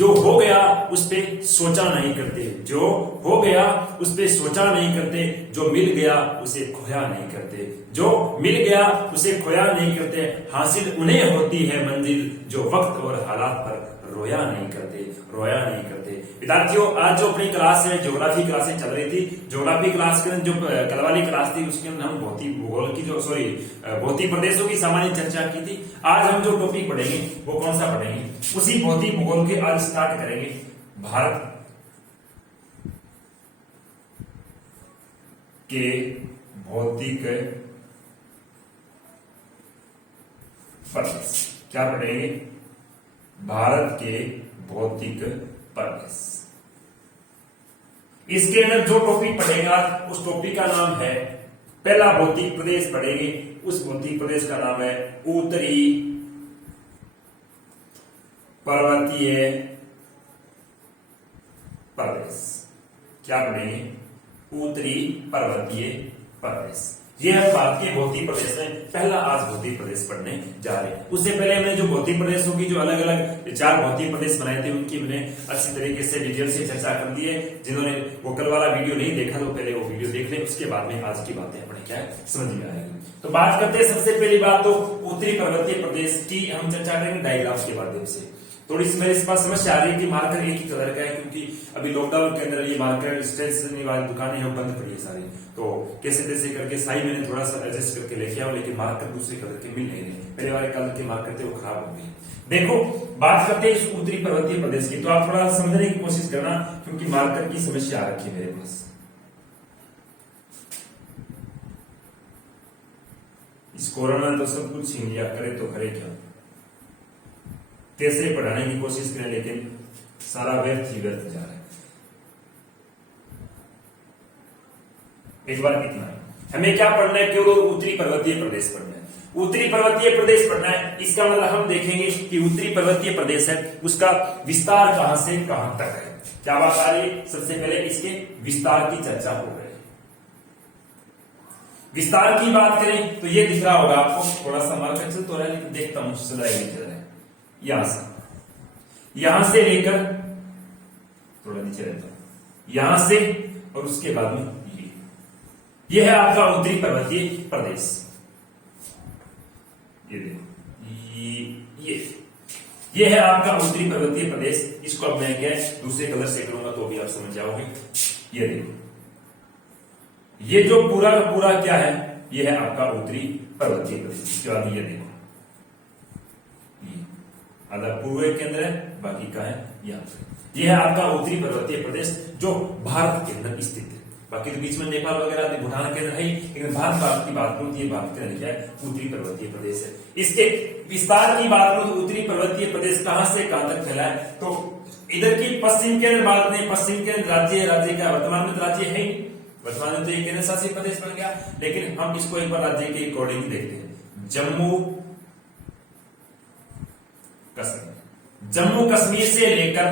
जो हो गया उस पे सोचा नहीं करते, जो हो गया उस पे सोचा नहीं करते, जो मिल गया उसे खोया नहीं करते, जो मिल गया उसे खोया नहीं करते, हासिल उन्हें होती है मंजिल जो वक्त और हालात पर रोया नहीं करते, रोया नहीं करते। विद्यार्थियों, आज जो अपनी क्लास है ज्योग्राफी क्लासें चल रही थी, ज्योग्राफी क्लास के जो कल वाली क्लास थी उसके अंदर हम भौतिक भूगोल की जो भौतिक प्रदेशों की सामान्य चर्चा की थी। आज हम जो टॉपिक पढ़ेंगे वो कौन सा पढ़ेंगे, उसी भौतिक भूगोल के आज स्टार्ट करेंगे। भारत के भौतिक प्रदेश, क्या पढ़ेंगे, भारत के भौतिक प्रदेश। इसके अंदर जो टॉपिक पढ़ेगा उस टॉपिक का नाम है, पहला भौतिक प्रदेश पढ़ेंगे, उस भौतिक प्रदेश का नाम है उत्तरी पर्वतीय प्रदेश। क्या पढ़ेंगे, उत्तरी पर्वतीय प्रदेश। यह भारत के भौतिक प्रदेश है, पहला आज भौतिक प्रदेश पढ़ने जा रहे हैं। उससे पहले हमने जो भौतिक प्रदेशों की जो अलग अलग 4 भौतिक प्रदेश बनाए थे उनकी हमने अच्छी तरीके से डिटेल से चर्चा कर दी है। जिन्होंने वो कल वाला वीडियो नहीं देखा तो पहले वो वीडियो देख लें, उसके बाद में आज की बातें अपने क्या है समझ में आएगी। तो बात करते हैं, सबसे पहली बात तो उत्तरी पर्वतीय प्रदेश की हम चर्चा करेंगे डायग्राफ के माध्यम से। थोड़ी सी मेरे पास समस्या आ रही है कि मार्कर एक ही कलर का है, क्योंकि अभी लॉकडाउन के अंदर ये मार्कर स्टेशनरी वाली दुकानें हैं बंद पड़ी है सारी, तो कैसे तैसे करके साई मैंने थोड़ा सा एडजस्ट करके लेके आओ, लेकिन मार्कर दूसरे कलर के मिल नहीं रहे। पहले वाले कलर के मार्कर थे वो खराब हो गए। देखो, बात करते हैं इस उत्तरी पर्वतीय प्रदेश की, तो आप थोड़ा समझने की कोशिश करना, क्योंकि मार्कर की समस्या आ रखी है मेरे पास। इस कोरोना तो सब कुछ छीन लिया, करे तो करे क्या, कैसे पढ़ाने की कोशिश करें लेकिन सारा व्यर्थ ही व्यर्थ जा रहा है। इस बार इतना है, हमें क्या पढ़ना है, केवल उत्तरी पर्वतीय प्रदेश पढ़ना है। उत्तरी पर्वतीय प्रदेश पढ़ना है, इसका मतलब हम देखेंगे कि उत्तरी पर्वतीय प्रदेश है उसका विस्तार कहां से कहां तक है। क्या बात आ रही है, सबसे पहले इसके विस्तार की चर्चा हो गई। विस्तार की बात करें तो ये दिख रहा होगा आपको, थोड़ा सा मार्कर चल तो रहा है लेकिन देखता हूं चल रहा है, यहां से लेकर थोड़ा नीचे रहता हूं, यहां से और उसके बाद में ये है आपका उत्तरी पर्वतीय प्रदेश। ये देखो, ये है आपका उत्तरी पर्वतीय प्रदेश। इसको अब मैं क्या दूसरे कलर से करूंगा तो भी आप समझ जाओगे। ये देखो, ये जो पूरा का पूरा क्या है, ये है आपका उत्तरी पर्वतीय प्रदेश। इसके बाद ये देखो, आधा पूर्व के अंदर है, बाकी का है यहाँ पे। यह है आपका उत्तरी पर्वतीय प्रदेश जो भारत के अंदर स्थित है। बाकी तो बीच में नेपाल वगैरह भूटान के अंदर है, लेकिन भारत की बात करूं तो ये भारत के अंदर क्या है, उत्तरी पर्वतीय प्रदेश है। इसके विस्तार की बात करूं तो उत्तरी पर्वतीय प्रदेश कहां से कहां तक फैला है, तो इधर की पश्चिम के अंदर बात नहीं, पश्चिम के अंदर राज्य का वर्तमान में राज्य है, वर्तमान में तो एक केंद्र शासित प्रदेश बन गया, लेकिन हम इसको एक बार राज्य के अकॉर्डिंग देखते हैं। जम्मू कश्मीर से लेकर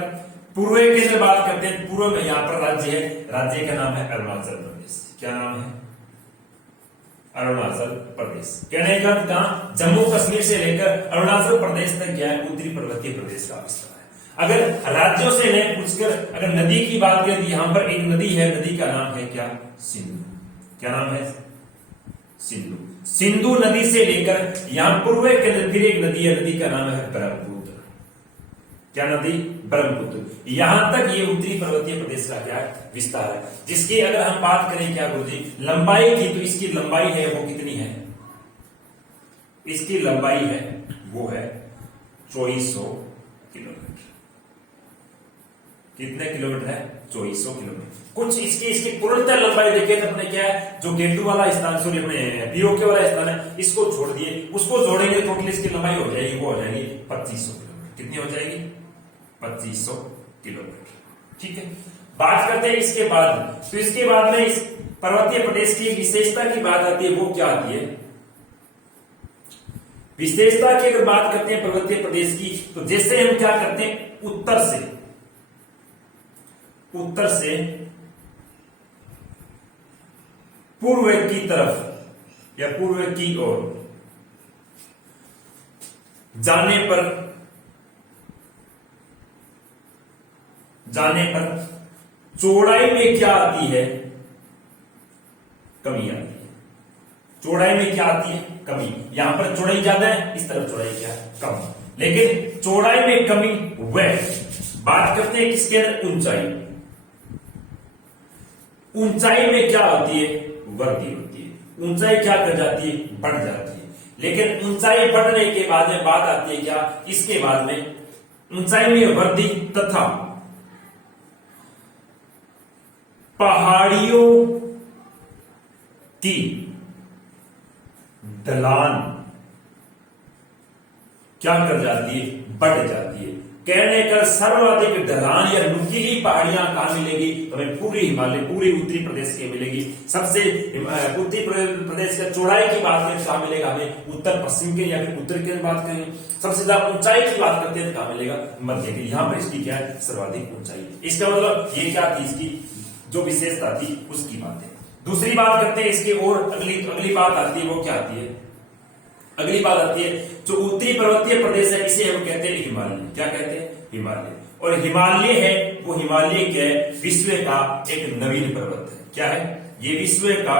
पूर्व के अंदर बात करते हैं, पूर्व में यहां पर राज्य है, राज्य का नाम है अरुणाचल प्रदेश। क्या नाम है, अरुणाचल प्रदेश। कहने का कहां, जम्मू कश्मीर से लेकर अरुणाचल प्रदेश तक क्या है, उत्तरी पर्वतीय प्रदेश का विस्तार है। अगर राज्यों से नहीं पूछकर अगर नदी की बात करें तो यहां पर एक नदी है, नदी का नाम है क्या, सिंधु। क्या नाम है, सिंधु। सिंधु नदी से लेकर यहां पूर्व के अंदर फिर एक नदी है, नदी का नाम है ब्रह्मपुत्र। क्या नदी, ब्रह्मपुत्र। यहां तक ये उत्तरी पर्वतीय प्रदेश का क्या विस्तार है, जिसकी अगर हम बात करें क्या गुरुजी लंबाई की, तो इसकी लंबाई है वो कितनी है, इसकी लंबाई है वो है 2400 किलोमीटर। कितने किलोमीटर है, 2400 किलोमीटर। कुछ इसकी पूर्णतः लंबाई देखिए तो अपने क्या है, जो केटू वाला स्थान, सॉरी अपने पीओके वाला स्थान है, इसको छोड़ दिए, उसको जोड़ेंगे टोटल इसकी लंबाई हो जाएगी, वो हो जाएगी 2500 किलोमीटर। कितनी हो जाएगी, 2500 किलोमीटर। ठीक है, बात करते हैं इसके बाद, तो इसके बाद में इस पर्वतीय प्रदेश की विशेषता की बात आती है, वो क्या आती है, विशेषता की अगर बात करते हैं पर्वतीय प्रदेश की, तो जैसे हम क्या करते हैं, उत्तर से पूर्व की तरफ या पूर्व की ओर जाने पर जाने पर चौड़ाई में क्या आती है? कमी आती है। चौड़ाई में क्या आती है? कमी। यहां पर चौड़ाई ज्यादा है, इस तरफ चौड़ाई क्या है? कम। लेकिन चौड़ाई में कमी वह बात करते हैं किसके अंदर? ऊंचाई। ऊंचाई में क्या होती है? वृद्धि होती है। ऊंचाई क्या कर जाती है? बढ़ जाती है। लेकिन ऊंचाई बढ़ने के बाद में बात आती है क्या? इसके बाद में ऊंचाई में वृद्धि तथा पहाड़ियों की ढलान क्या कर जाती है? बढ़ जाती है। कहने का सर्वाधिक ढलान या नुकीली पहाड़ियां कहां मिलेगी? हमें पूरी हिमालय, पूरी उत्तरी प्रदेश के मिलेगी। सबसे उत्तरी प्रदेश का चौड़ाई की बात करें कहां मिलेगा? हमें उत्तर पश्चिम के या फिर उत्तर की बात करें। सबसे ज्यादा ऊंचाई की बात करते हैं तो कहां मिलेगा? मध्य की। यहां पर इसकी क्या है? सर्वाधिक ऊंचाई। इसका मतलब ये क्या थी? इसकी जो विशेषता थी उसकी बात है। दूसरी बात करते हैं इसकी, और अगली बात आती है, वो क्या आती है? अगली बात आती है जो उत्तरी पर्वतीय प्रदेश है, इसे हम कहते हैं हिमालय। क्या कहते हैं? हिमालय। और हिमालय है वो हिमालय क्या है? विश्व का एक नवीन पर्वत है। क्या है ये? विश्व का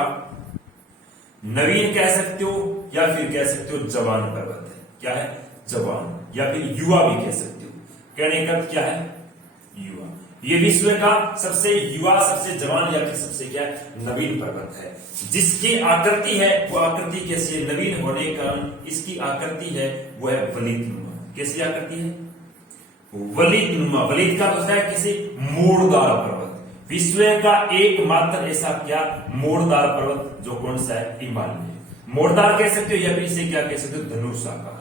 नवीन कह सकते हो या फिर कह सकते हो जवान पर्वत है। क्या है? जवान या फिर युवा भी कह सकते हो। कहने का क्या है? युवा। ये विश्व का सबसे युवा, सबसे जवान या फिर सबसे क्या नवीन पर्वत है। जिसकी आकृति है वो आकृति कैसी है? नवीन होने के कारण इसकी आकृति है वो है वलितनुमा। कैसी आकृति है? वलितनुमा। वलित का होता है किसी मोड़दार पर्वत। विश्व का एकमात्र ऐसा क्या मोड़दार पर्वत जो कौन सा है? हिमालय। मोड़दार कह सकते हो या फिर इसे क्या कह सकते हो? धनुषाकार।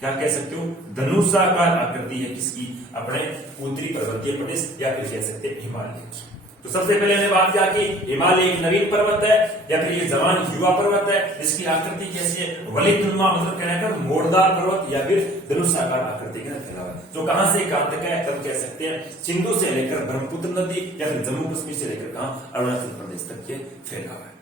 क्या कह सकते हो? धनुषाकार आकृति है किसकी? अपने उत्तरी पर्वतीय प्रदेश या फिर कह सकते हैं हिमालय की। तो सबसे पहले हमने बात किया कि हिमालय एक नवीन पर्वत है या फिर ये जवान युवा पर्वत है। इसकी आकृति कैसी है? वलितनुमा, मतलब कहने का मोड़दार पर्वत या फिर धनुषाकार आकृति का फैला हुआ, जो कहां से कहां तक है? तब कह सकते हैं सिंधु से लेकर ब्रह्मपुत्र नदी या फिर जम्मू कश्मीर से लेकर कहां? अरुणाचल प्रदेश तक ये फैला हुआ है।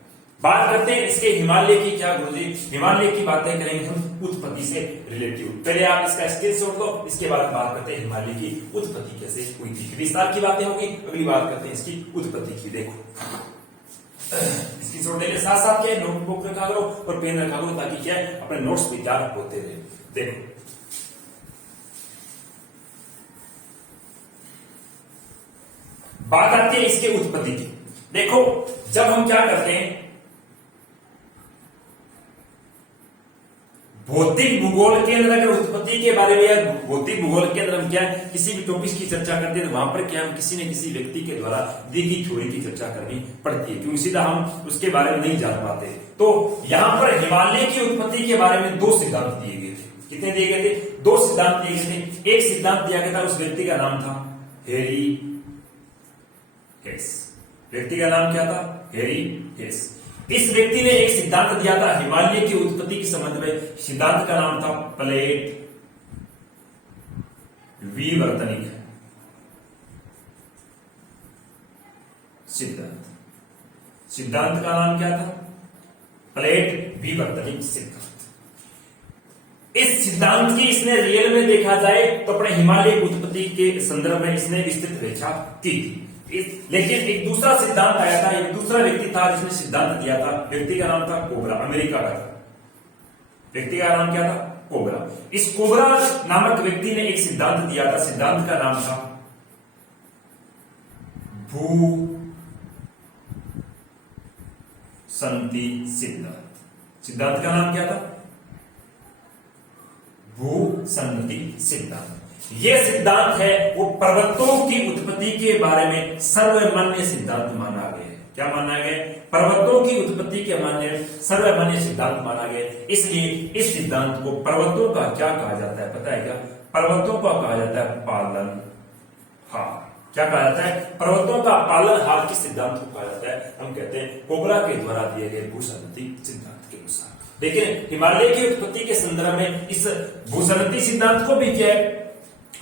बात करते हैं इसके हिमालय की। क्या गुरुजी? हिमालय की बातें करेंगे हम उत्पत्ति से रिलेटिव। पहले आप इसका स्क्रीनशॉट लो, इसके बाद बात करते हैं हिमालय की उत्पत्ति कैसे हुई थी। विस्तार की बातें होगी, अगली बात करते हैं इसकी उत्पत्ति की। देखो स्क्रीनशॉट लेने साथ साथ क्या नोटबुक रखा करो और पेन रखा करो ताकि क्या है अपने नोट्स भी तैयार होते रहे। देखो बात आती है इसके उत्पत्ति की। देखो जब हम क्या करते हैं भौतिक भूगोल के अंदर अगर उत्पत्ति के बारे में या भौतिक भूगोल के अंदर हम क्या किसी भी टॉपिक की चर्चा करते हैं तो वहां पर क्या हम किसी न किसी व्यक्ति के द्वारा दी गई थ्योरी की चर्चा करनी पड़ती है, क्योंकि सीधा हम उसके बारे में नहीं जान पाते। तो यहां पर हिमालय की उत्पत्ति के बारे में दो सिद्धांत दिए गए थे। कितने दिए गए थे? दो सिद्धांत दिए गए थे। एक सिद्धांत दिया गया था, उस व्यक्ति का नाम था हेरी हेस। व्यक्ति का नाम क्या था? हेरी हेस। इस व्यक्ति ने एक सिद्धांत दिया था हिमालय की उत्पत्ति के संबंध में। सिद्धांत का नाम था प्लेट विवर्तनिक सिद्धांत। सिद्धांत का नाम क्या था? प्लेट विवर्तनिक सिद्धांत। इस सिद्धांत की इसने रियल में देखा जाए तो अपने हिमालय की उत्पत्ति के संदर्भ में इसने विस्तृत व्याख्या की थी। लेकिन एक दूसरा सिद्धांत आया था, एक दूसरा व्यक्ति था जिसने सिद्धांत दिया था। व्यक्ति का नाम था कोबरा, अमेरिका का था। व्यक्ति का नाम क्या था? कोबरा। इस कोबरा नामक व्यक्ति ने एक सिद्धांत दिया था। सिद्धांत का नाम था भू संति सिद्धांत। सिद्धांत का नाम क्या था? भू संति सिद्धांत। यह सिद्धांत है वो पर्वतों की उत्पत्ति के बारे में सर्वमान्य सिद्धांत माना गया है। क्या माना गया? पर्वतों की उत्पत्ति के मान्य सर्वमान्य सिद्धांत माना गया। इसलिए इस सिद्धांत को पर्वतों का क्या कहा जाता है पता है क्या? पर्वतों का कहा जाता है पालनहार। क्या कहा जाता है? पर्वतों का पालनहार के सिद्धांत को कहा जाता है। हम कहते हैं कोबरा के द्वारा दिए गए भूसंति सिद्धांत के अनुसार। लेकिन हिमालय की उत्पत्ति के संदर्भ में इस भूसंति सिद्धांत को भी क्या है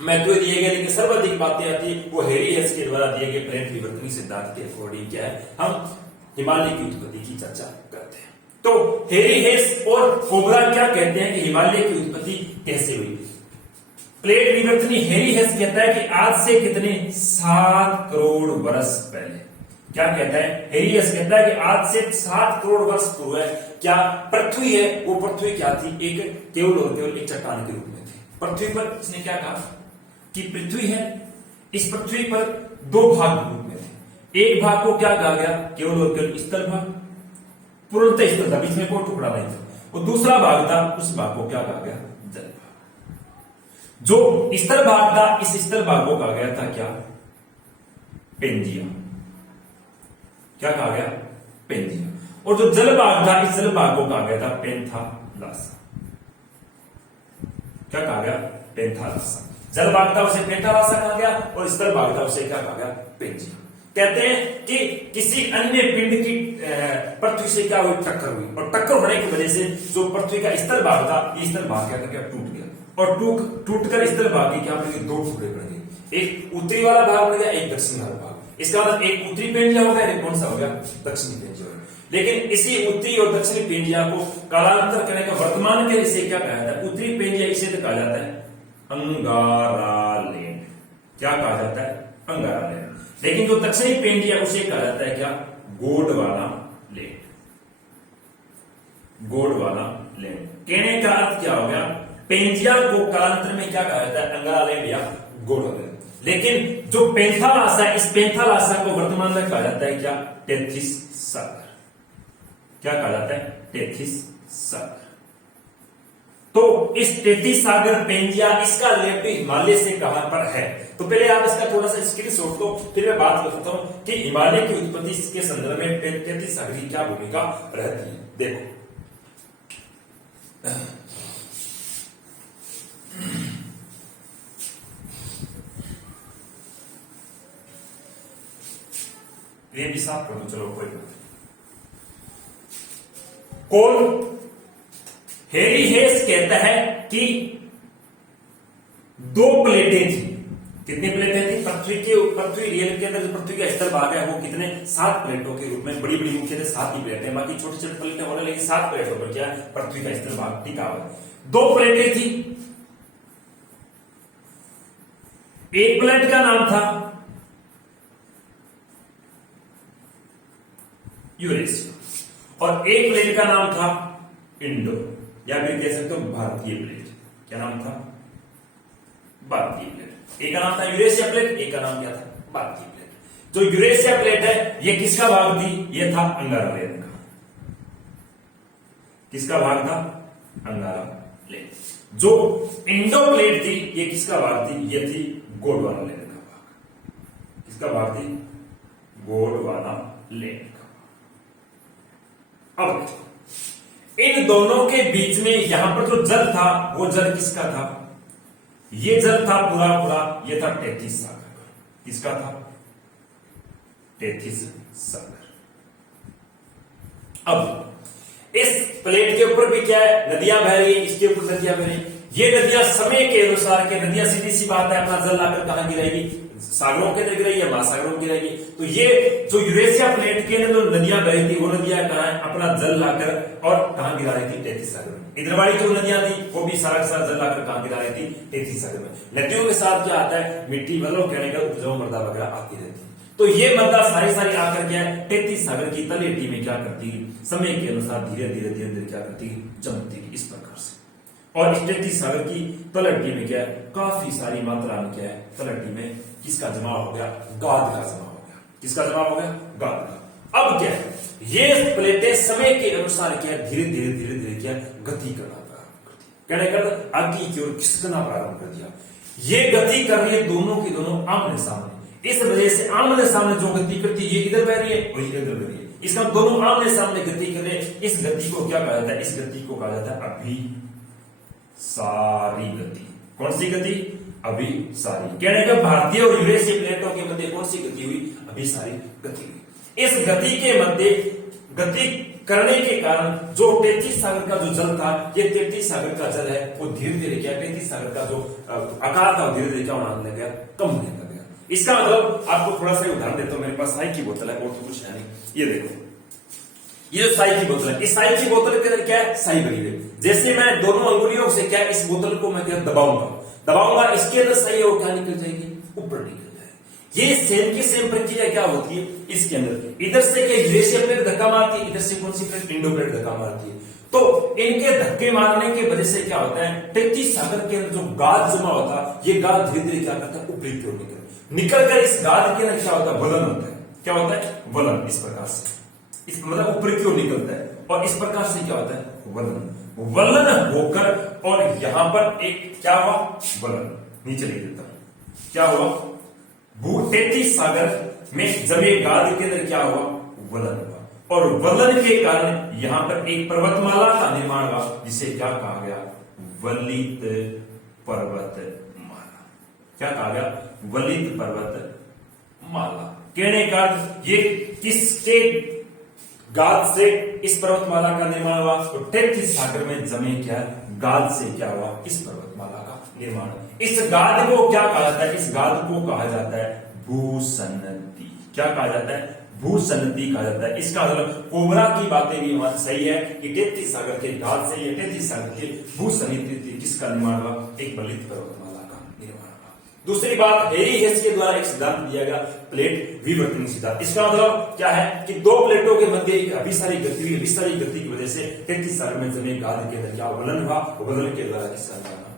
महत्व दिए गए, लेकिन सर्वाधिक बातें आती है वो हेरी हेस के द्वारा दिए गए प्लेट विवर्तनिक सिद्धांत के अकॉर्डिंग क्या है हम हिमालय की उत्पत्ति की चर्चा करते हैं। तो हेरी हेस और कोबरा क्या कहते हैं कि हिमालय की उत्पत्ति कैसे हुई? प्लेट विवर्तनी हेरी हेस कहता है कि आज से कितने 7 करोड़ वर्ष पहले, क्या कहता है हेरी हेस कहता है कि आज से 7 करोड़ वर्ष पूर्व क्या पृथ्वी है, वो पृथ्वी क्या थी, एक केवल और केवल एक चट्टान के रूप में थी। पृथ्वी पर इसने क्या कहा कि पृथ्वी है, इस पृथ्वी पर 2 भाग रूप में थे। एक भाग को क्या कहा गया, केवल और केवल स्थल भाग, पूर्णतः स्थल था, बीच में कोई टुकड़ा नहीं था। और दूसरा भाग था, उस भाग को क्या कहा गया, जल भाग। जो स्थल भाग था, इस स्थल भाग को कहा गया था क्या, पेंजिया। क्या कहा गया, पेंजिया। और जो जल भाग था, इस जल भाग को कहा गया था पेंथालासा। क्या कहा गया, पेंथालासा। जल भाग था उसे पेंथालासा कहा गया और स्थल भाग था उसे क्या कहा गया, पेंजिया। कहते हैं कि किसी अन्य पिंड की पृथ्वी से क्या हुई, टक्कर हुई, और टक्कर होने की वजह से जो पृथ्वी का स्थल भाग था, ये स्थल भाग क्या टूट गया, और टूटकर स्थल भाग के क्या बन गए, 2 टुकड़े बन गए। एक उत्तरी वाला भाग बन गया, एक दक्षिणी वाला भाग। इसका मतलब एक उत्तरी पेंजिया हो गया, एक कौन सा हो गया, दक्षिणी पेंजिया हो गया। लेकिन इसी उत्तरी और दक्षिणी पेंजिया को कालांतर करने का वर्तमान के इसे क्या कहा जाता है, उत्तरी पेंजिया इसे तो कहा जाता है अंगारालैंड। क्या कहा जाता है, अंगारालैंड। लेकिन जो दक्षिणी पेंजिया उसे कहा जाता है क्या, गोंडवाना लैंड। गोंडवाना लैंड कहने का अर्थ क्या हो गया, पेंजिया को कालांतर में क्या कहा जाता है, अंगारालैंड या गोंडवाना। लेकिन जो पेंथालासा है, इस पेंथालासा को वर्तमान में कहा जाता है क्या, टेथिस सागर। क्या कहा जाता है, टेथिस सागर। तो इस टेथिस सागर पेंजिया, इसका लेप हिमालय से कहां पर है। तो पहले आप इसका थोड़ा सा स्क्रीनशॉट लो, फिर मैं बात करता हूं कि हिमालय की उत्पत्ति के संदर्भ में टेथिस सागर की क्या भूमिका रहती है। देखो ये भी साफ कर दो, चलो कोई बात। कौन, हेरी हेस कहता है कि 2 प्लेटें थी। कितनी प्लेटें थी, पृथ्वी रियल के अंदर जो पृथ्वी का स्थल भाग है वो कितने, 7 प्लेटों के रूप में, बड़ी बड़ी मुख्य 7 ही प्लेटें, बाकी छोटी छोटी प्लेटें होने, लेकिन 7 प्लेटों पर क्या पृथ्वी का स्थल भाग टिका हुआ है। 2 प्लेटें थी। एक प्लेट का नाम था यूरेशिया और एक प्लेट का नाम था इंडो, या फिर कह सकते हो भारतीय प्लेट। क्या नाम था, भारतीय प्लेट। एक का नाम था यूरेशिया प्लेट, एक का नाम क्या था, भारतीय प्लेट। जो यूरेशिया प्लेट है ये किसका भाग थी, ये था अंगारालैंड का। किसका भाग था, अंगारालैंड। जो इंडो प्लेट थी ये किसका भाग थी, ये थी गोंडवाना लैंड का भाग। किसका भाग थी, गोंडवाना लैंड का। अब इन दोनों के बीच में यहां पर जो जल था वो जल किसका था, ये जल था पूरा पूरा, ये था टेथिस सागर। किसका था, टेथिस सागर। अब इस प्लेट के ऊपर भी क्या है, नदियां बह रही है, इसके ऊपर नदियां बह रही है। ये नदियां समय के अनुसार के नदियां सीधी सी बात है, अपना जल लाकर कहां गिराएगी, सागरों के अंदर गिराएगी या महासागरों में गिराएगी। तो ये जो यूरेशिया प्लेट के अंदर जो नदियां बह रही थी वो नदियां कहां है, अपना जल लाकर और कहां गिरा रही थी, टेथिस सागर में। इधर वाली जो नदियां थी वो भी सारा सारा जल लाकर कहां गिरा रही थी, टेथिस सागर में। नदियों के साथ क्या आता है, मिट्टी मतलब कहने का उपजाऊ मृदा वगैरह आती रहती है। तो ये मृदा सारी सारी आकर क्या है, टेथिस सागर की तलहटी में क्या करती है, समय के अनुसार धीरे धीरे धीरे धीरे क्या करती है, जमती है इस प्रकार से। और इस टेथिस सागर की तलहटी में क्या है, काफी सारी मात्रा में क्या है, तलहटी में किसका जमाव हो गया, गाद का जमाव हो गया। किसका जमाव हो गया, गाद का। अब क्या है, ये प्लेटें समय के अनुसार क्या धीरे धीरे धीरे धीरे क्या गति करना प्रारंभ कर दिया, कहने का आगे की ओर खिसकना प्रारंभ कर दिया। ये गति कर रही है दोनों की दोनों आमने सामने। इस वजह से आमने सामने जो गति करती है, ये इधर बह रही है और ये इधर बह रही है, इसका दोनों आमने सामने गति कर रहे हैं। इस गति को क्या कहा जाता है, इस गति को कहा जाता है अभिसारी गति। कौन सी गति, अभिसारी। कहने का भारतीय और यूरेशिया प्लेटों के मध्य कौन सी गति हुई, अभिसारी गति हुई। इस गति के मध्य गति करने के कारण जो टेथिस सागर का जो जल था, ये टेथिस सागर का जल है वो धीरे धीरे क्या, टेथिस सागर का जो आकार था धीरे धीरे क्या होने लग गया, कम होने लग गया। इसका मतलब आपको थोड़ा सा उदाहरण देता हूं। मेरे पास साई की बोतल है और तो कुछ है नहीं। ये देखो, ये जो साई की बोतल है, इस साई की बोतल के अंदर क्या है, साई भरी है। जैसे मैं दोनों अंगुलियों से क्या इस बोतल को मैं क्या दबाऊंगा, दबाऊंगा, इसके अंदर सही है वो क्या निकल जाएगी, ऊपर निकल जाएगी। ये सेम की सेम प्रक्रिया क्या होती है इसके अंदर, इधर से क्या यूरेशिया प्लेट धक्का मारती है, इधर से कौन सी प्लेट, इंडो प्लेट धक्का मारती है। तो इनके धक्के मारने की वजह से क्या होता है, तैतीस सागर के अंदर जो गाद जमा होता है, ये गाद धीरे धीरे क्या करता है, ऊपरी की ओर निकल कर इस गाद के अंदर क्या होता है, वलन होता है। क्या होता है, वलन। इस प्रकार से, इस मतलब ऊपर की ओर निकलता है, और इस प्रकार से क्या होता है, वलन। वलन होकर और यहां पर एक क्या हुआ, वलन। नीचे लिख देता हूं, क्या हुआ, भू 33 सागर में जमे गाद के अंदर क्या हुआ, वलन हुआ, और वलन के कारण यहां पर एक पर्वतमाला का निर्माण हुआ, जिसे क्या कहा गया, वलित पर्वतमाला। क्या कहा गया, वलित पर्वतमाला। कहने का ये किसके गाद से इस पर्वतमाला का निर्माण हुआ, तो 33 सागर में जमे क्या गाद से क्या हुआ, इस पर्वतमाला का निर्माण। इस गाद को क्या कहा जाता है, इस गाद को कहा जाता है भूसन्नति। क्या कहा जाता है, भूसन्नति कहा जाता है। इसका मतलब कोबरा की बातें भी सही है कि 33 सागर के गाद से, ये 33 सागर के भूसन्नति किसका निर्माण हुआ, एक वलित पर्वतमाला का निर्माण हुआ। दूसरी बात, हेरी हेस के द्वारा एक सिद्धांत दिया गया, प्लेट विवर्तन सिद्धांत। इसका मतलब क्या है कि दो प्लेटों के मध्य एक अभिसारी गति हुई, अभिसारी गति की वजह से 33 सागर में जमे गाद के अंदर क्या वलन हुआ, वलन के द्वारा किसका निर्माण हुआ,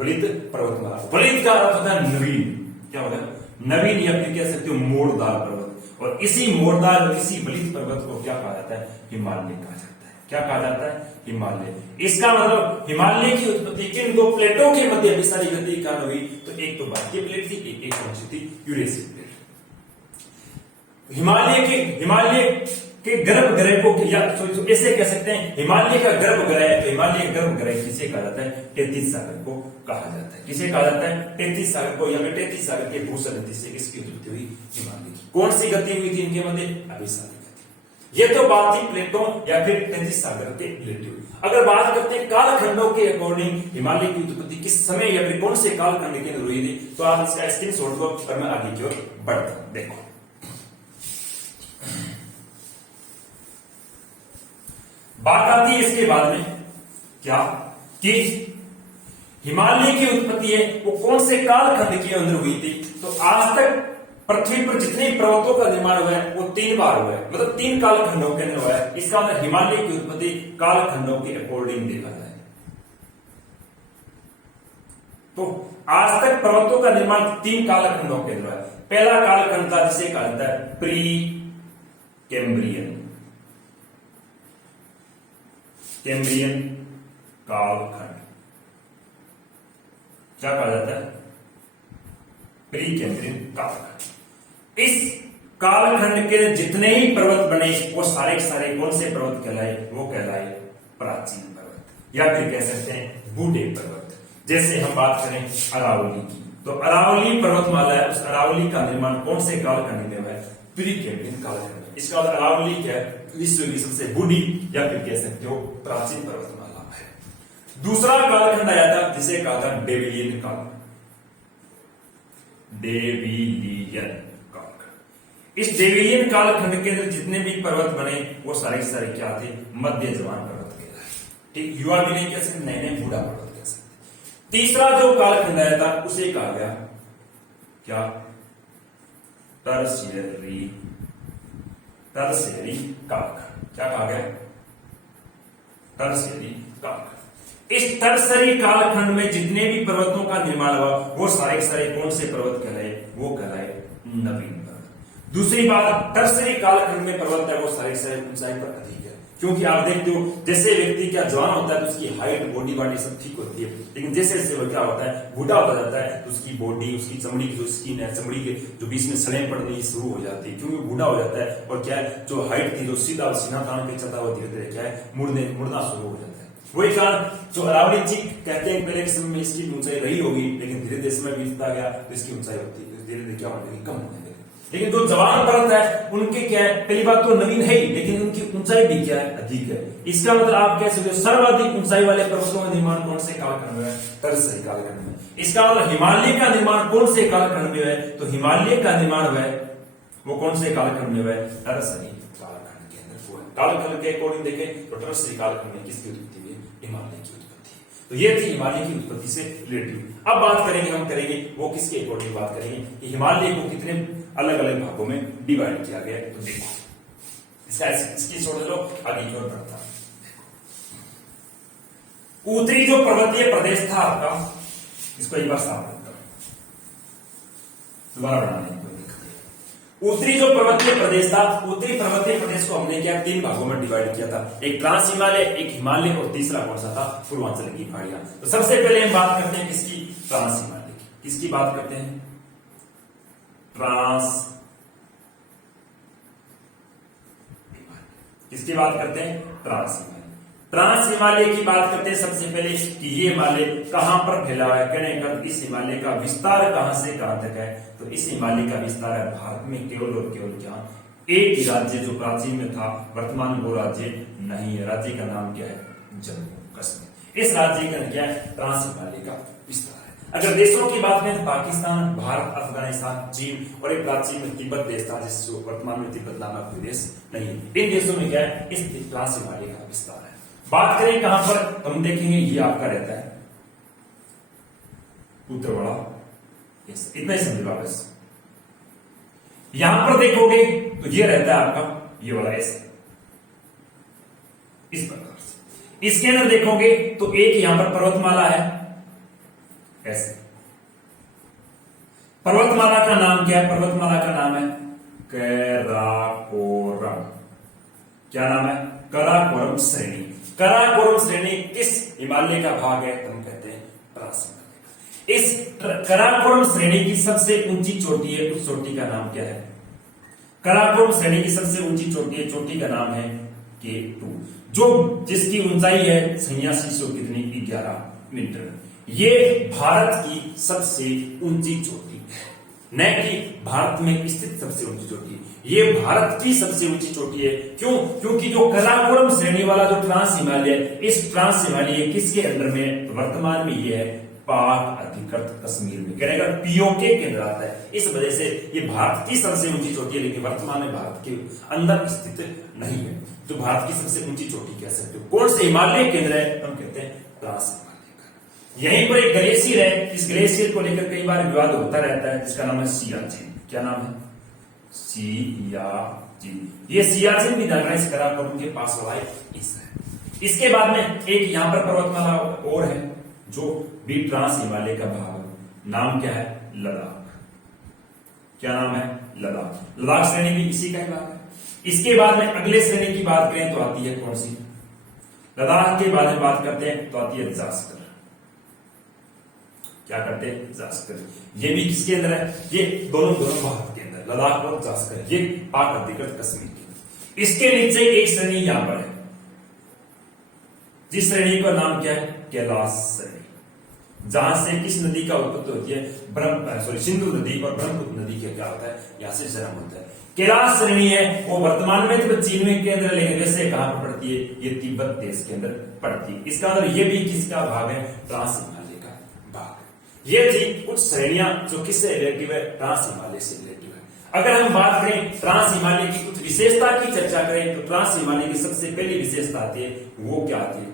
वलित पर्वतमाला। वलित का अर्थ होता है नवीन। क्या होता है, नवीन, या फिर कह सकते हो मोड़दार पर्वत। और इसी मोड़दार और इसी वलित पर्वत को क्या कहा जाता है, हिमालय कहा जाता है। क्या कहा जाता है, हिमालय। इसका मतलब हिमालय की उत्पत्ति किन दो प्लेटों के मध्य अभिसारी गति के कारण हुई, तो एक तो भारतीय प्लेट थी, एक कौन सी थी, यूरेशियन प्लेट। हिमालय के गर्भगृह को, या ऐसे कह सकते हैं हिमालय का गर्भगृह, हिमालय का गर्भगृह किसे कहा जाता है, 33 सागर को कहा जाता है। किसे कहा जाता है, 33 सागर को, या फिर 33 सागर के भूसन्नति से किसकी उत्पत्ति हुई, हिमालय की। कौन सी गति हुई थी इनके मध्य, अभिसारी गति। ये तो बात थी प्लेटों या फिर 33 सागर के रिलेटिव। अगर बात करते हैं कालखंडों के अकॉर्डिंग हिमालय की उत्पत्ति किस समय या फिर कौन से कालखंड के अंदर हुई थी, तो आप इसका स्क्रीनशॉट लो और मैं आगे की ओर बढ़ता हूं। देखो, बात आती है इसके बाद में क्या, कि हिमालय की उत्पत्ति है वो कौन से कालखंड के अंदर हुई थी। तो आज तक पृथ्वी पर जितने पर्वतों का निर्माण हुआ है वो 3 बार हुआ है, मतलब 3 कालखंडों के अंदर हुआ है। इसका मतलब हिमालय की उत्पत्ति कालखंडों के अकॉर्डिंग देखा जाए तो आज तक पर्वतों का निर्माण 3 कालखंडों के अंदर है। पहला कालखंड था जिसे कहा जाता है प्री कैम्ब्रियन, कैम्ब्रियन कालखंड। क्या कहा जाता है, प्री कैम्ब्रियन कालखंड। इस कालखंड के जितने ही पर्वत बने वो सारे के सारे कौन से पर्वत कहलाए, वो कहलाए प्राचीन पर्वत, या फिर कह सकते हैं बूढ़े पर्वत। जैसे हम बात करें अरावली की, तो अरावली पर्वतमाला है, उस अरावली का निर्माण कौन से कालखंड में हुआ है, प्री कैम्ब्रियन कालखंड में। इसका मतलब अरावली क्या है, विश्व की सबसे बूढ़ी या फिर कह सकते हो प्राचीन पर्वतमाला है। दूसरा कालखंड आया था जिसे कहा था डेविलियन काल, डेविलियन कालखंड। इस डेविलियन कालखंड के अंदर जितने भी पर्वत बने वो सारे सारे क्या थे, मध्य जवान पर्वत कहलाए। ठीक, युवा भी नहीं कह सकते, नए नए बूढ़ा पर्वत कह सकते। तीसरा जो कालखंड आया था उसे कहा गया क्या, टर्शियरी, टर्शियरी कालखंड। क्या कहा गया, टर्शियरी कालखंड। इस टर्शियरी कालखंड में जितने भी पर्वतों का निर्माण हुआ वो सारे सारे कौन से पर्वत कहलाए, वो कहलाए नवीन पर्वत। दूसरी बात, टर्शियरी कालखंड में पर्वत है वो सारे सारे ऊंचाई पर अधिक है, क्योंकि आप देखते हो जैसे व्यक्ति क्या जवान होता है तो उसकी हाइट, बॉडी बॉडी सब ठीक होती है, लेकिन जैसे जैसे वो क्या होता है, बूढ़ा हो जाता है तो उसकी बॉडी, उसकी चमड़ी की जो स्किन है, चमड़ी के जो बीच में सड़ें पड़नी शुरू हो जाती है, क्योंकि बूढ़ा हो जाता है। और क्या है, जो हाइट थी, जो सीधा सीना तान पे चलता हुआ धीरे धीरे क्या है, मुड़ना शुरू हो जाता है। वही कारण जो अरावली जी कहते हैं पहले के समय में इसकी ऊंचाई रही होगी, लेकिन धीरे धीरे समय बीतता गया तो इसकी ऊंचाई होती है, धीरे धीरे क्या होने लगी, कम होने लगी। लेकिन जो जवान पर्वत है उनके क्या है, पहली बात तो नवीन है ही, लेकिन उनकी ऊंचाई भी क्या है, अधिक है। इसका मतलब आप कह सकते हो सर्वाधिक ऊंचाई वाले पर्वतों का निर्माण कौन से कालखंड में है, टर्शियरी कालखंड में। इसका मतलब हिमालय का निर्माण कौन से कालखंड में है, तो हिमालय का निर्माण हुआ है वो कौन से कालखंड में हुआ है, टर्शियरी कालखंड के अंदर हुआ है। कालखंड के अकॉर्डिंग देखें तो टर्शियरी कालखंड में किसकी उत्पत्ति हुई, हिमालय की उत्पत्ति। तो ये थी हिमालय की उत्पत्ति से रिलेटिव। अब बात करेंगे, हम करेंगे वो किसके अकॉर्डिंग बात करेंगे कि हिमालय को कितने अलग अलग भागों में डिवाइड किया गया है। तो देखो इसकी छोड़ दो, आगे की ओर बढ़ता है। उत्तरी जो पर्वतीय प्रदेश था आपका, इसको एक बार साफ करता हूं, दोबारा बनाने की कोई दिक्कत नहीं। उत्तरी जो पर्वतीय प्रदेश था, उत्तरी पर्वतीय प्रदेश को हमने क्या 3 भागों में डिवाइड किया था, एक ट्रांस हिमालय, एक हिमालय और तीसरा कौन सा था, पूर्वांचल की पहाड़ियां। तो सबसे पहले हम बात करते हैं किसकी, ट्रांस हिमालय की। किसकी बात करते हैं, ट्रांस, किसकी बात करते हैं, ट्रांस हिमालय। ट्रांस हिमालय की बात करते हैं सबसे पहले कि ये हिमालय कहां पर फैला है, कहने का इस हिमालय का विस्तार कहां से कहां तक है। तो इस हिमालय का विस्तार है भारत में केवल और केवल क्या, एक ही राज्य जो प्राचीन में था, वर्तमान में वो राज्य नहीं है। राज्य का नाम क्या है, जम्मू कश्मीर। इस राज्य का क्या है, ट्रांस हिमालय का विस्तार है। अगर देशों की बात करें तो पाकिस्तान, भारत, अफगानिस्तान, चीन और एक प्राचीन में तिब्बत देश था, जिस वर्तमान में तिब्बत नामक कोई देश नहीं है। इन देशों में क्या है, इस ट्रांस हिमालय का विस्तार है। बात करें कहां पर, तो हम देखेंगे ये आपका रहता है उत्तरवाड़ा, इतना ही समझ लो बस। यहां पर देखोगे तो ये रहता है आपका ये वाला ऐसे, इस प्रकार से। इसके अंदर देखोगे तो एक यहां पर पर्वतमाला है ऐसे। पर्वतमाला का नाम क्या है, पर्वतमाला का नाम है कराकोरम। क्या नाम है, कराकोरम श्रेणी। कराकोरम श्रेणी किस हिमालय का भाग है, हम कहते हैं ट्रांस हिमालय। इस कराकोरम श्रेणी की सबसे ऊंची चोटी है, उस चोटी का नाम क्या है, कराकोरम श्रेणी की सबसे ऊंची चोटी है, चोटी का नाम है K2, जो जिसकी ऊंचाई है 8600 कितनी, 11 मीटर। ये भारत की सबसे ऊंची चोटी है, न कि भारत में स्थित सबसे ऊंची चोटी है, ये भारत की सबसे ऊंची चोटी है। क्यों, क्योंकि जो कराकोरम श्रेणी वाला जो ट्रांस हिमालय, इस ट्रांस हिमालय किसके अंदर में, वर्तमान में ये है पाक अधिकृत कश्मीर में, कहने पीओके के अंदर आता है। इस वजह से ये भारत की सबसे ऊंची चोटी है, लेकिन वर्तमान में भारत के अंदर स्थित नहीं है। तो भारत की सबसे ऊंची चोटी कह सकते हो। कौन से हिमालय केंद्र है, हम कहते हैं ट्रांस हिमालय का। यहीं पर एक ग्लेशियर है, इस ग्लेशियर को लेकर कई बार विवाद होता रहता है, जिसका नाम है सियाचिन। क्या नाम है, सियाचिन। ये सियाचिन भी जाना इस कराकोरम के पास वाला हिस्सा है। इसके बाद में एक यहां पर पर्वतमाला और है जो भी ट्रांस हिमालय का भाग, नाम क्या है, लद्दाख। क्या नाम है, लद्दाख। लद्दाख श्रेणी भी इसी का ही भाग है। इसके बाद में अगले श्रेणी की बात करें तो आती है कौन सी, लद्दाख के बाद में बात करते हैं तो आती है जास्कर। क्या करते हैं, जास्कर। ये भी किसके अंदर है, ये दोनों भारत के अंदर, लद्दाख और जास्कर, ये पाक अधिकृत कश्मीर के। इसके नीचे एक श्रेणी यहां पर है, जिस श्रेणी का नाम क्या है, कैलाश श्रेणी, जहां से किस नदी का उत्पत्ति होती है, सिंधु नदी और ब्रह्मपुत्र नदी का क्या होता है, यहां से जन्म होता है। कैलाश श्रेणी है वो वर्तमान में तो चीन में के अंदर, लेकिन वैसे कहां पर पड़ती है, ये तिब्बत देश के अंदर पड़ती है। इसका अंदर ये भी किसका भाग है, ट्रांस हिमालय का भाग। ये थी कुछ श्रेणियां जो किससे रिलेटिव है, ट्रांस हिमालय से रिलेटिव है। अगर हम बात करें ट्रांस हिमालय की कुछ विशेषता की चर्चा करें तो ट्रांस हिमालय की सबसे पहली विशेषता आती है, वो क्या आती है,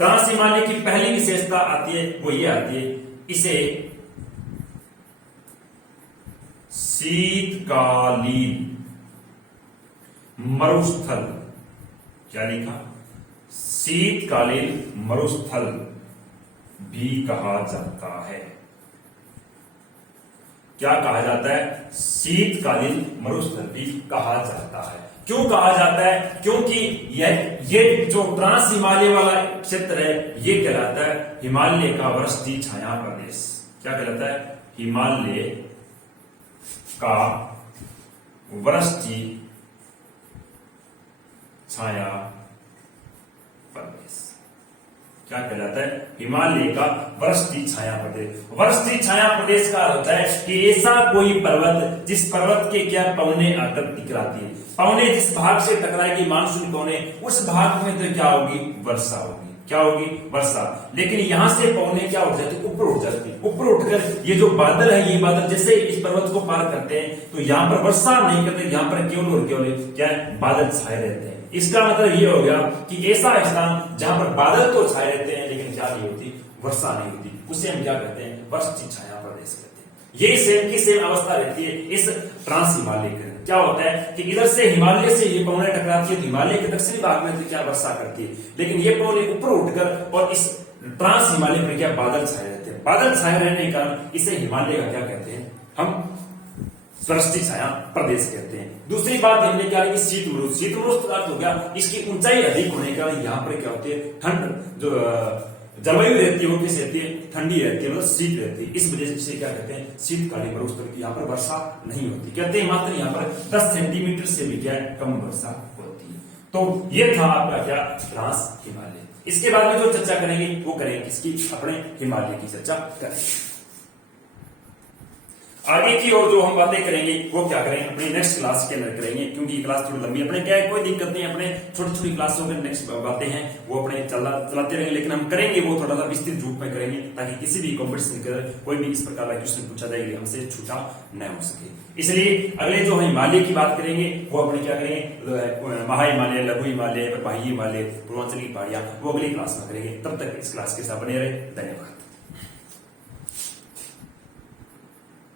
ट्रांस हिमालय की पहली विशेषता आती है वो ये आती है, इसे शीतकालीन मरुस्थल, क्या लिखा, शीतकालीन मरुस्थल भी कहा जाता है। क्या कहा जाता है, शीतकालीन मरुस्थल भी कहा जाता है। क्यों कहा जाता है, क्योंकि ये जो ट्रांस हिमालय वाला क्षेत्र है ये कहलाता है हिमालय का वृष्टि छाया प्रदेश। क्या कहलाता है, हिमालय का वृष्टि छाया प्रदेश। क्या कहलाता है, हिमालय का वृष्टि छाया प्रदेश। वृष्टि छाया प्रदेश का होता है कि ऐसा कोई पर्वत जिस पर्वत के क्या पवने आकर टकराती है, पवने जिस भाग से टकराएगी, मानसून पवने, उस भाग में तो क्या होगी, वर्षा होगी। क्या होगी, वर्षा। लेकिन यहां से पवने क्या उठ जाती, ऊपर उठ जाती, ऊपर उठकर ये जो बादल है, ये बादल जैसे इस पर्वत को पार करते हैं तो यहाँ पर वर्षा नहीं करते, यहाँ पर केवल और केवल क्या है, बादल छाए रहते हैं। इसका मतलब ये हो गया कि ऐसा स्थान जहां पर बादल तो छाए रहते हैं लेकिन क्या नहीं होती, वर्षा नहीं होती, उसे हम क्या कहते हैं, वर्षा छाया प्रदेश कहते हैं। ये सेम की सेम अवस्था रहती है इस ट्रांस हिमालय के। क्या होता है कि इधर से हिमालय से ये पवनें टकराती है, हिमालय के दक्षिणी भाग में तो क्या वर्षा करती है, लेकिन ये पवनें ऊपर उठकर और इस ट्रांस हिमालय पर क्या बादल छाए रहते हैं। बादल छाए रहने के कारण इसे हिमालय का क्या कहते हैं, हम वृष्टि छाया प्रदेश कहते हैं। दूसरी बात हमने क्या है, शीतमृत का अर्थ हो गया इसकी ऊंचाई अधिक होने के कारण यहाँ पर क्या होती है, ठंड जो जलवायु रहती है वो कैसी रहती है, ठंडी रहती है, मतलब शीत रहती है। इस वजह से क्या कहते हैं, शीतकालीन मरुस्थल, यहाँ पर वर्षा नहीं होती, कहते हैं मात्र यहाँ पर 10 सेंटीमीटर से भी क्या है, कम वर्षा होती है। तो ये था आपका क्या, ट्रांस हिमालय। इसके बाद में जो चर्चा करेंगे वो करेंगे किसकी, अपने हिमालय की चर्चा करेंगे। आगे की और जो हम बातें करेंगे वो क्या करेंगे, अपनी नेक्स्ट क्लास के अंदर करेंगे, क्योंकि क्लास थोड़ी लंबी है। अपने क्या है, कोई दिक्कत नहीं, अपने छोटी छोटी क्लासों के नेक्स्ट बातें हैं वो अपने चलाते रहेंगे, लेकिन हम करेंगे वो थोड़ा सा विस्तृत रूप में करेंगे, ताकि किसी भी कॉम्पिटिशन के कोई भी इस प्रकार का क्वेश्चन पूछा जाए हमसे छूटा न हो सके। इसलिए अगले जो हिमालय की बात करेंगे वो अपने क्या करेंगे, महा हिमालय, लघु हिमालय, बाह्य हिमालय, पूर्वांचल की पहाड़ियां, वो अगली क्लास में करेंगे। तब तक इस क्लास के साथ बने रहे, धन्यवाद।